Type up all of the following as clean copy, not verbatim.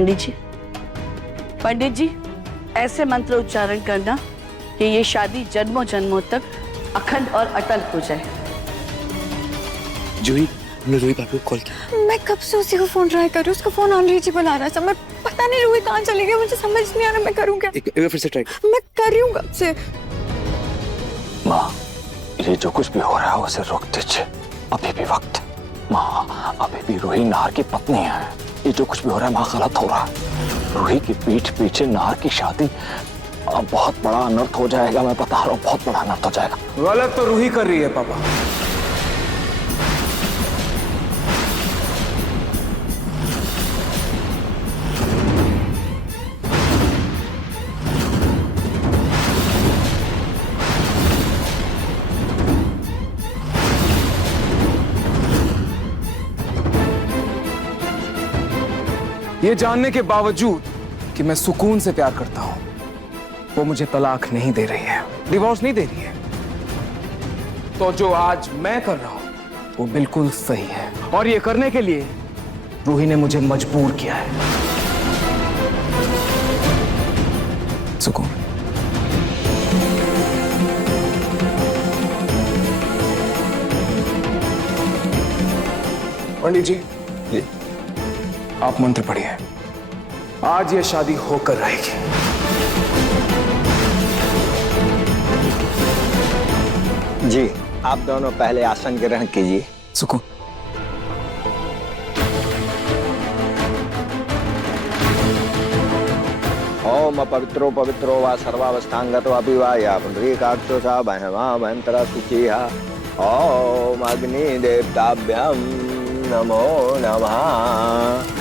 पंडित जी ऐसे मंत्र उच्चारण करना कि ये शादी जन्मों जन्मों तक अखंड और अटल हो जाए। जूही ने रूही भाभी को कॉल किया। मैं कब से उसी को फोन ट्राई कर रही हूँ, उसका फोन अनरीचेबल आ रहा है। समझ पता नहीं रूही कहाँ चली गई, मुझे समझ नहीं आ रहा मैं करूँ क्या। एक बार फिर से ट्राई कर। मैं कर रही हूँ कब से। माँ ये जो कुछ भी हो रहा है उसे रोक दीजिए, अभी भी वक्त। माँ अभी भी रूही नाहर की पत्नी है, ये जो कुछ भी हो रहा है माँ गलत हो रहा है। रूही की पीठ पीछे नाहर की शादी अब बहुत बड़ा अनर्थ हो जाएगा, मैं बता रहा हूँ बहुत बड़ा अनर्थ हो जाएगा। गलत तो रूही कर रही है पापा। ये जानने के बावजूद कि मैं सुकून से प्यार करता हूं, वो मुझे तलाक नहीं दे रही है, डिवोर्स नहीं दे रही है। तो जो आज मैं कर रहा हूं वो बिल्कुल सही है, और ये करने के लिए रूही ने मुझे मजबूर किया है। सुकून। पंडित जी आप मंत्र पढ़िए, आज ये शादी होकर रहेगी। जी आप दोनों पहले आसन ग्रहण कीजिए। सुकून। ओम पवित्रो पवित्रो वा सर्वावस्थांगतो अपि वा या पुंडरीकाक्षो सा बहवामंतरा शुचिहा। ओम अग्नि देवताभ्यं नमो नमः।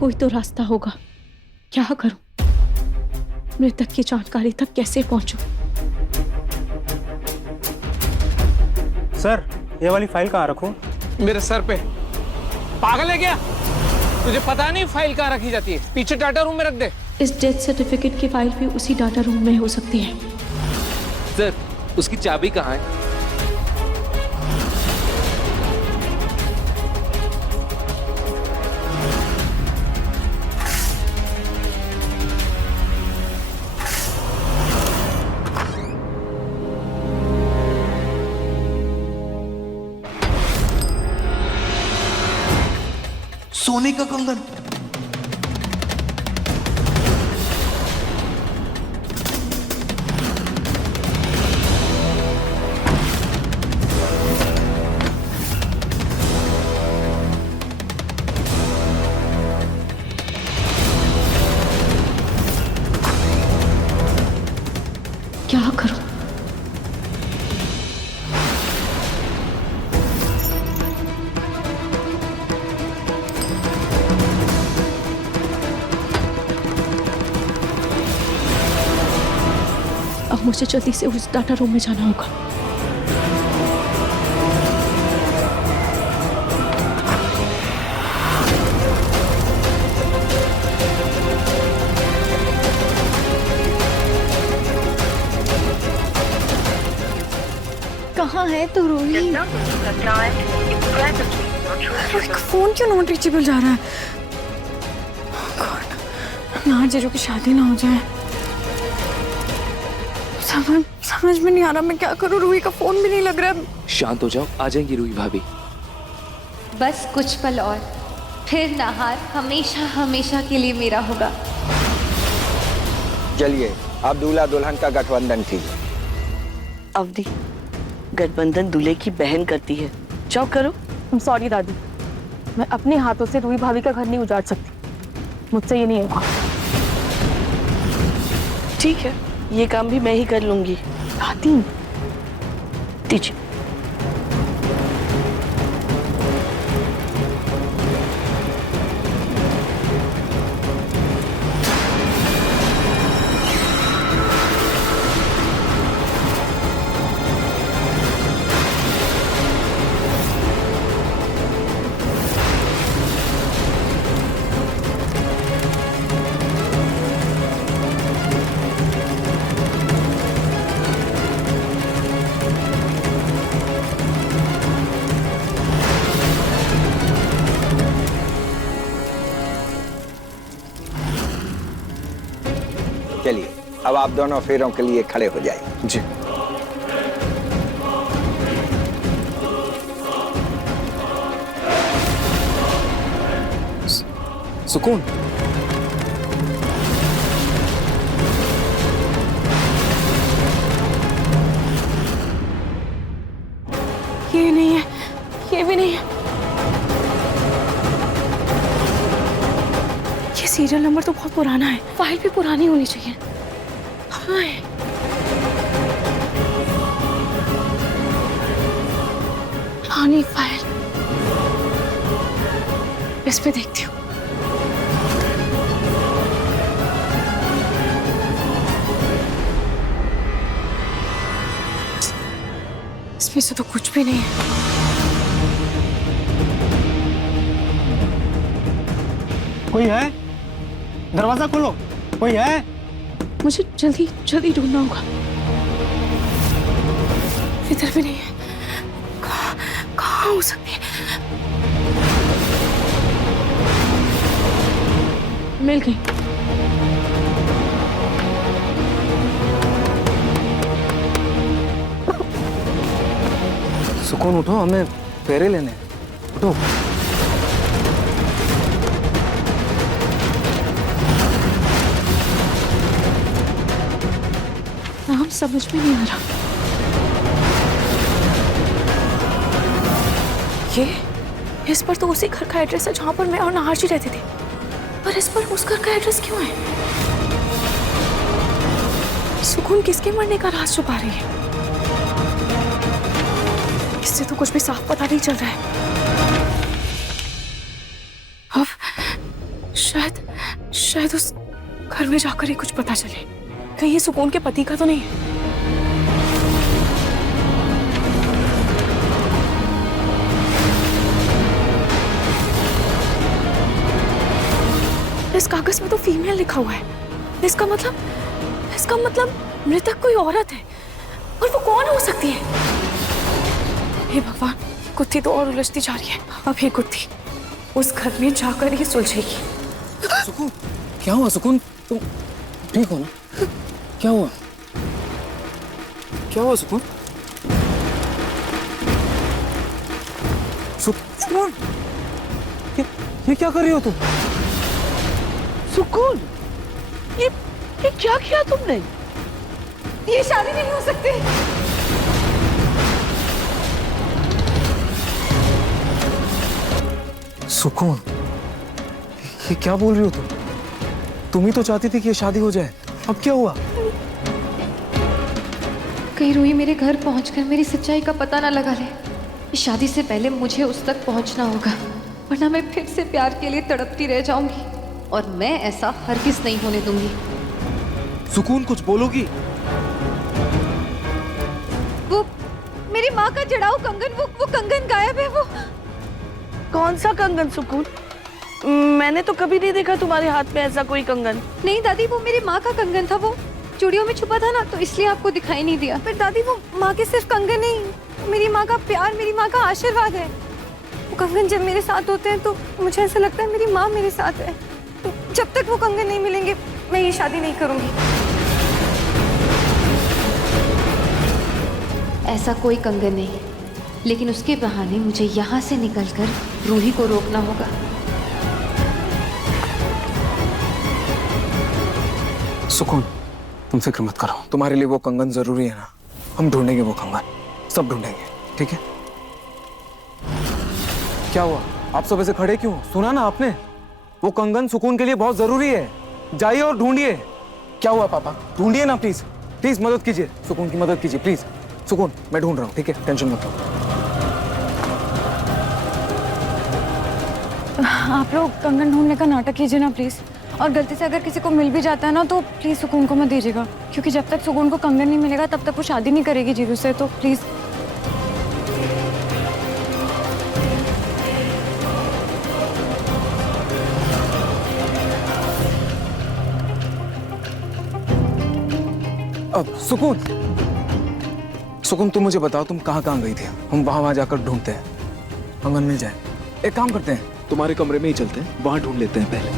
कोई तो रास्ता होगा, क्या करूं? मृतक की जानकारी तक कैसे पहुंचूं? सर ये वाली फाइल कहाँ रखूं? मेरे सर पे। पागल है क्या? तुझे पता नहीं फाइल कहाँ रखी जाती है? पीछे डाटा रूम में रख दे। इस डेथ सर्टिफिकेट की फाइल भी उसी डाटा रूम में हो सकती है। सर उसकी चाबी कहाँ है? सोने का कंगन। क्या करूं? अब मुझे जल्दी से उस डाटा रूम में जाना होगा। कहाँ है तो रूही? रूही का फोन क्यों नॉट रीचेबल जा रहा है? गॉड, ना जीजू की शादी ना हो जाए। समझ में नहीं आ रहा मैं क्या करूं। रूही का फोन भी नहीं लग रहा है। शांत हो जाओ, आ जाएंगी रूही भाभी। बस कुछ पल और, फिर नाहर हमेशा हमेशा के लिए मेरा होगा। चलिए अब दूल्हा दुल्हन का गठबंधन कीजिए। अवधि गठबंधन दूल्हे की बहन करती है, जाओ करो। सॉरी दादी, मैं अपने हाथों से रूही भाभी का घर नहीं उजाड़ सकती, मुझसे ये नहीं होगा। ठीक है, ये काम भी मैं ही कर लूंगी। दादी दीजिए। अब आप दोनों फेरों के लिए खड़े हो जाइए। जी। सुकून। ये नहीं है, ये भी नहीं है। ये सीरियल नंबर तो बहुत पुराना है, फाइल भी पुरानी होनी चाहिए। हाँ है। पुरानी फाइल, इस पे देखती हूँ। इसमें से तो कुछ भी नहीं है। कोई है? दरवाजा खोलो, कोई है? मुझे जल्दी जल्दी ढूंढना होगा। इधर भी नहीं है। कहाँ हो सकती है? मिल गई। सुकून उठो, हमें फेरे लेने। उठो। नाम समझ में नहीं आ रहा। ये इस पर तो उसी घर का एड्रेस है जहां पर मैं और नहार जी रहते थे, पर इस पर उस घर का एड्रेस क्यों है? सुकून किसके मरने का राज छुपा रही है? इससे तो कुछ भी साफ पता नहीं चल रहा है। अब शायद उस घर में जाकर ही कुछ पता चले। कहीं ये सुकून के पति का तो नहीं है? इस कागज में तो फीमेल लिखा हुआ है। इसका मतलब मृतक कोई औरत है। और वो कौन हो सकती है? हे भगवान, गुत्थी तो और उलझती जा रही है। अब ये गुत्थी उस घर में जाकर ही सुलझेगी। सुकून, क्या हुआ सुकून? तुम ठीक हो ना? क्या हुआ? क्या हुआ सुकून? सुकून, ये क्या कर रही हो तुम? सुकून, ये क्या किया तुमने? ये शादी नहीं हो सकती। सुकून, ये क्या बोल रही हो तुम? तुम ही तो चाहती थी कि ये शादी हो जाए। अब क्या हुआ? कहीं रूही मेरे घर पहुंचकर मेरी सच्चाई का पता ना लगा ले। इस शादी से पहले मुझे उस तक पहुंचना होगा, वरना मैं फिर से प्यार के लिए तड़पती रह जाऊंगी, और मैं ऐसा हरगिज़ नहीं होने दूंगी। सुकून, कुछ बोलोगी? वो मेरी माँ का जड़ाऊ कंगन, वो कंगन गायब है। वो कौन सा कंगन सुकून? मैंने तो कभी नहीं देखा तुम्हारे हाथ में ऐसा कोई कंगन। नहीं दादी, वो मेरी माँ का कंगन था। वो चूड़ियों में छुपा था ना, तो इसलिए आपको दिखाई नहीं दिया। पर दादी, वो माँ के सिर्फ कंगन नहीं, मेरी माँ का प्यार, मेरी माँ का आशीर्वाद है। वो कंगन जब मेरे साथ होते हैं तो मुझे ऐसा लगता है मेरी माँ मेरे साथ है। तो जब तक वो कंगन नहीं मिलेंगे, मैं ये शादी नहीं करूंगी। ऐसा कोई कंगन नहीं, लेकिन उसके बहाने मुझे यहाँ से निकलकर रूही को रोकना होगा। सुकून, तुम फिक्र मत करो, तुम्हारे लिए वो कंगन जरूरी है ना। हम ढूंढेंगे वो कंगन, सब ढूंढेंगे, ठीक है? क्या हुआ? आप सब ऐसे खड़े क्यों? सुना ना आपने? वो कंगन सुकून के लिए बहुत जरूरी है। जाइए और ढूंढिए। क्या हुआ पापा? ढूंढिए ना प्लीज, प्लीज मदद कीजिए, सुकून की मदद कीजिए प्लीज। सुकून, मैं ढूंढ रहा हूँ, ठीक है? टेंशन मत लो। आप लोग कंगन ढूंढने का नाटक कीजिए ना प्लीज। और गलती से अगर किसी को मिल भी जाता है ना, तो प्लीज सुकून को मत दीजिएगा, क्योंकि जब तक सुकून को कंगन नहीं मिलेगा तब तक वो शादी नहीं करेगी जीरू से। तो प्लीज। अब सुकून, सुकून तुम मुझे बताओ, तुम कहाँ कहाँ गई थी? हम वहां जाकर ढूंढते हैं, कंगन मिल जाए। एक काम करते हैं, तुम्हारे कमरे में ही चलते हैं, वहां ढूंढ लेते हैं पहले।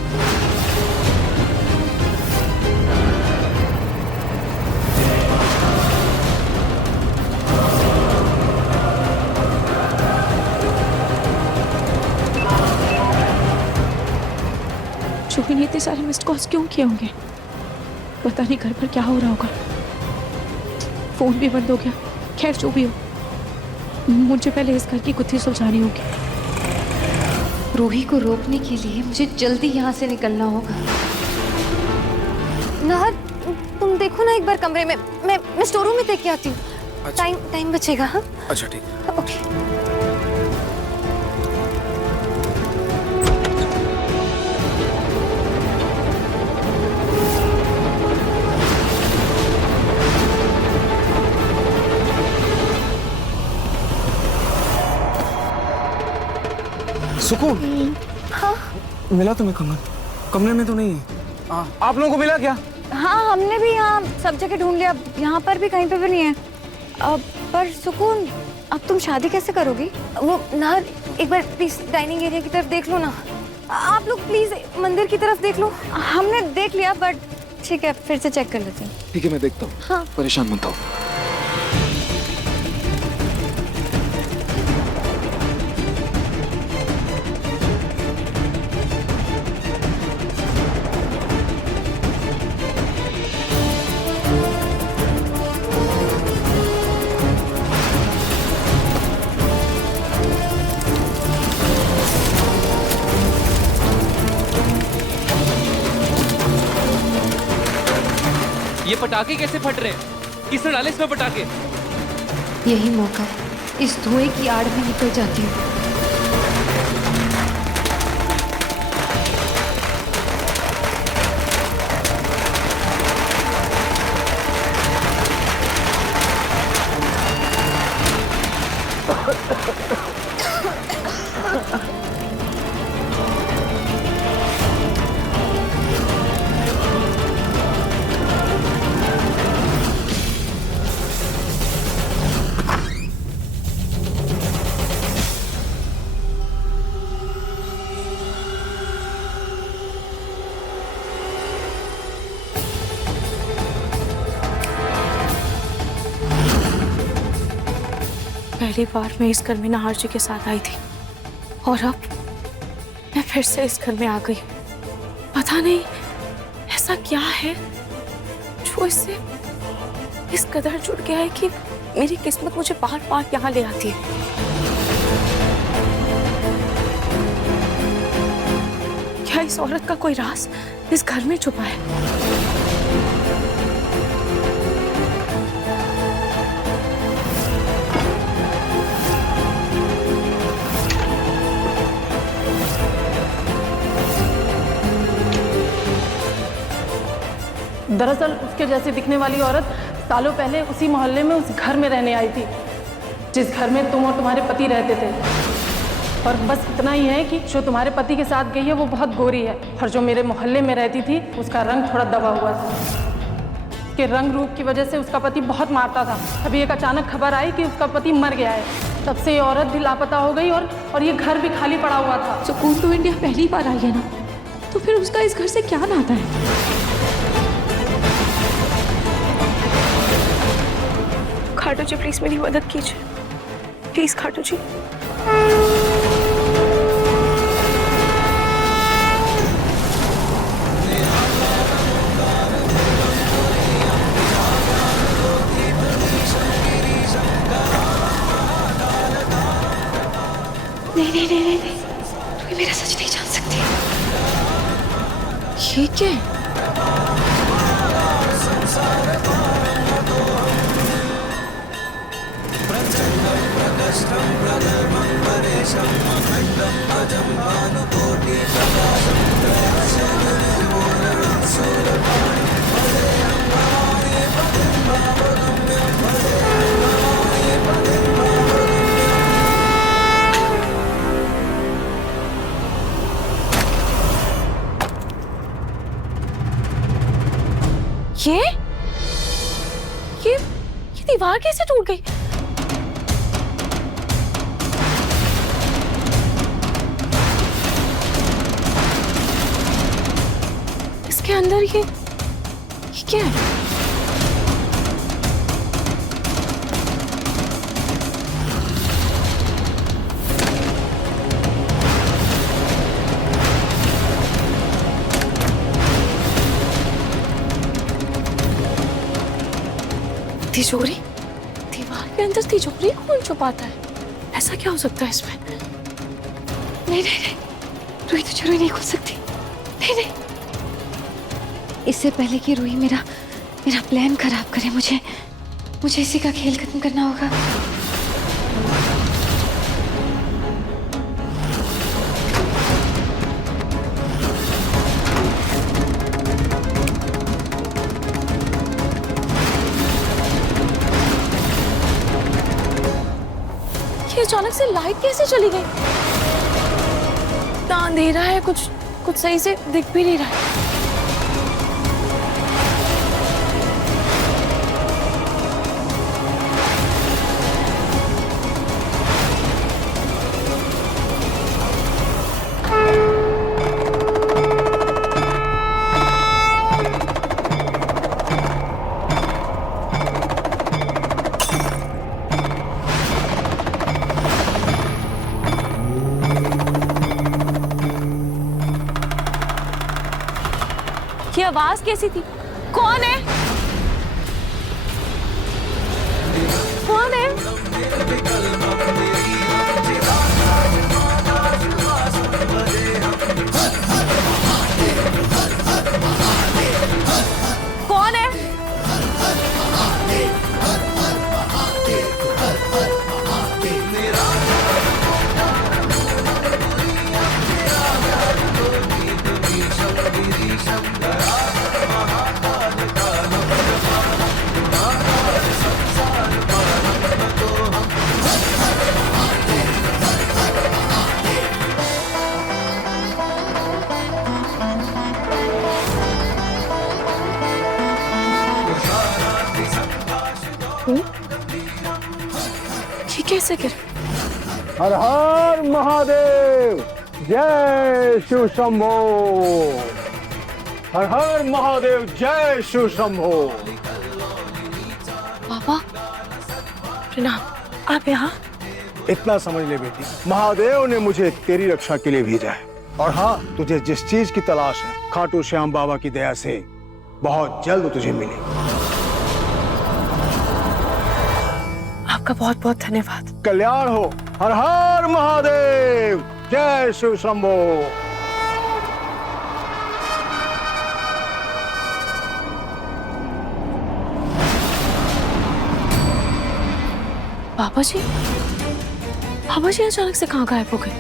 रोहिणी ने इतने सारे मिस्ड कॉल्स क्यों किए होंगे? पता नहीं घर पर क्या हो रहा होगा। फोन भी बंद हो गया। खैर जो भी हो, मुझे पहले इस घर की गुत्थी सुलझानी होगी। रूही को रोकने के लिए मुझे जल्दी यहाँ से निकलना होगा। नाहर, तुम देखो ना एक बार कमरे में। मैं स्टोर रूम में देख के आती हूँ। अच्छा। टाइम बचेगा। हाँ अच्छा ठीक है। ओके। सुकून। हाँ मिला तुम्हें कंगन? कमरे में तो नहीं है। आप लोगों को मिला क्या? हाँ, हमने भी यहाँ सब जगह ढूंढ लिया, यहाँ पर भी कहीं पे भी नहीं है। पर सुकून, अब तुम शादी कैसे करोगी? वो नाहर, एक बार प्लीज डाइनिंग एरिया की तरफ देख लो ना। आप लोग प्लीज मंदिर की तरफ देख लो। हमने देख लिया, बट ठीक है, फिर से चेक कर लेते हैं। ठीक है, मैं देखता हूँ। हाँ। परेशान मत हो। ये पटाखे कैसे फट रहे हैं? किसने डाले इसमें पटाखे? यही मौका है, इस धुएं की आड़ में निकल जाती हूँ। पहली बार मैं इस घर में नाहर जी के साथ आई थी और अब मैं फिर से इस घर में आ गई। पता नहीं ऐसा क्या है जो इससे इस कदर जुड़ गया है कि मेरी किस्मत मुझे बार बार यहाँ ले आती है। क्या इस औरत का कोई राज इस घर में छुपा है? दरअसल उसके जैसी दिखने वाली औरत सालों पहले उसी मोहल्ले में उस घर में रहने आई थी जिस घर में तुम और तुम्हारे पति रहते थे। और बस इतना ही है कि जो तुम्हारे पति के साथ गई है वो बहुत गोरी है, और जो मेरे मोहल्ले में रहती थी उसका रंग थोड़ा दबा हुआ था। कि रंग रूप की वजह से उसका पति बहुत मारता था। अभी एक अचानक खबर आई कि उसका पति मर गया है। तब से ये औरत भी लापता हो गई और ये घर भी खाली पड़ा हुआ था। सुकून तो इंडिया पहली बार आई है ना, तो फिर उसका इस घर से क्या नाता है? खाटू जी प्लीज मेरी मदद कीजिए, प्लीज खाटू जी। नहीं, तू मेरा सच नहीं जान सकती। ये क्या है? ये दीवार कैसे टूट गई? इसके अंदर ये क्या है? तिजोरी? दीवार के अंदर तिजोरी कौन छुपाता है? ऐसा क्या हो सकता है इसमें? नहीं नहीं नहीं, रूही तिजोरी नहीं खुल सकती। नहीं नहीं, इससे पहले कि रूही मेरा प्लान खराब करे, मुझे इसी का खेल खत्म करना होगा। ये अचानक से लाइट कैसे चली गई? इतना अंधेरा है, कुछ सही से दिख भी नहीं रहा है। ये आवाज कैसी थी? कौन है? कौन है? कौन है? ये कैसे गिर? हर हर महादेव, जय शिव शंभो। हर हर महादेव, जय शिव शंभो। बाबा प्रणाम, आप यहाँ? इतना समझ ले बेटी, महादेव ने मुझे तेरी रक्षा के लिए भेजा है। और हाँ, तुझे जिस चीज की तलाश है, खाटू श्याम बाबा की दया से बहुत जल्द तुझे मिलेगी। आपका बहुत बहुत धन्यवाद। कल्याण हो। हर हर महादेव, जय शिव शंभो। बाबा जी अचानक से कहाँ गायब हो गए?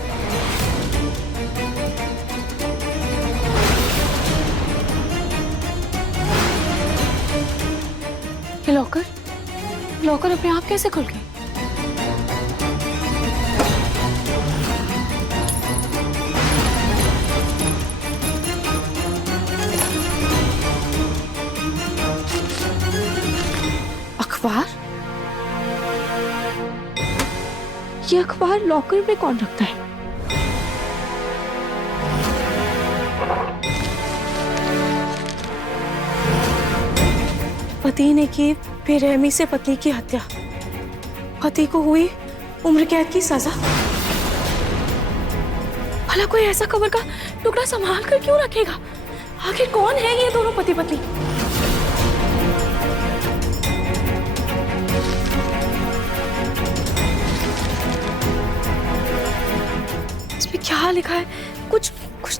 ये लॉकर अपने आप कैसे खुल गए? अखबार? ये अखबार लॉकर में कौन रखता है? पति ने की बेरहमी से पत्नी की हत्या, पति को हुई उम्र कैद की सजा। भला कोई ऐसा कब्र का टुकड़ा संभाल कर क्यों रखेगा? आखिर कौन है ये दोनों पति पत्नी? इसमें क्या लिखा है? कुछ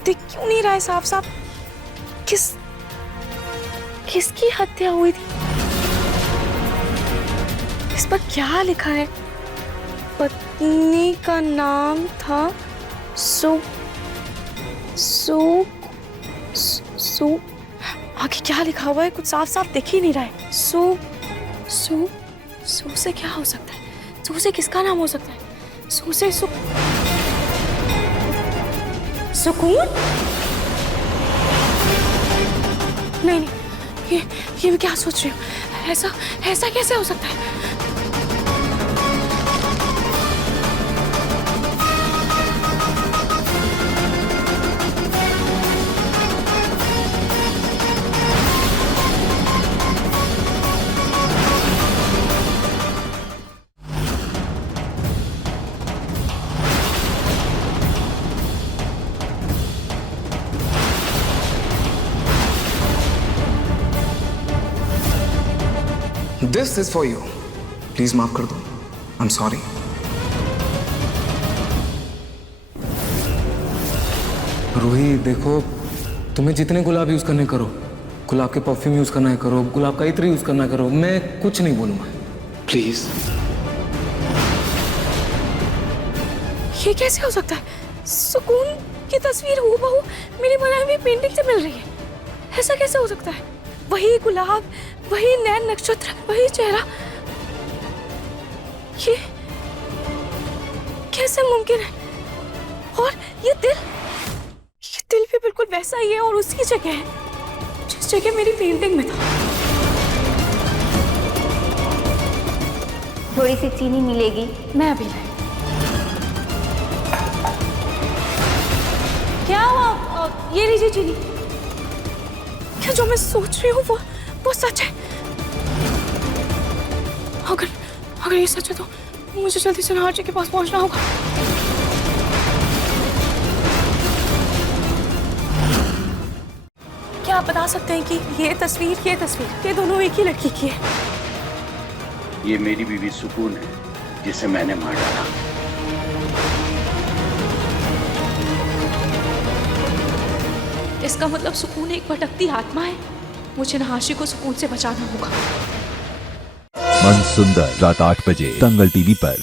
दिख क्यों नहीं रहा है साफ साफ? किसकी हत्या हुई थी? इस पर क्या लिखा है? पत्नी का नाम था सो आगे क्या लिखा हुआ है? कुछ साफ साफ दिख ही नहीं रहा है। सो से क्या हो सकता है? सो से किसका नाम हो सकता है? सो से सुकून? नहीं, ये मैं क्या सोच रही हूँ? ऐसा कैसे हो सकता है? This is for you. Please माफ कर दो। I am sorry. रूही देखो, तुम्हें जितने गुलाब यूज करने करो, गुलाब के परफ्यूम यूज करना है करो, गुलाब का इत्र यूज करना करो, मैं कुछ नहीं बोलूंगा। प्लीज। ये कैसे हो सकता है? सुकून की तस्वीर हूबहू मेरी बनाई हुई पेंटिंग से मिल रही है। ऐसा कैसे हो सकता है? वही गुलाब, वही नैन नक्षत्र, वही चेहरा। ये कैसे मुमकिन है? और ये दिल भी बिल्कुल वैसा ही है और उसी जगह है जिस जगह मेरी पेंटिंग में था। थोड़ी सी चीनी मिलेगी? मैं अभी लाई। क्या हुआ? ये लीजिए चीनी। क्या जो मैं सोच रही हूँ वो सच है? अगर ये सच है तो मुझे जल्दी से नाहर जी के पास पहुंचना होगा। क्या आप बता सकते हैं कि ये तस्वीर दोनों एक ही लड़की की है? ये मेरी बीवी सुकून है जिसे मैंने मार डाला। इसका मतलब सुकून एक भटकती आत्मा है। मुझे नहाशी को सुकून से बचाना होगा। मन सुंदर रात 8 बजे दंगल टीवी पर।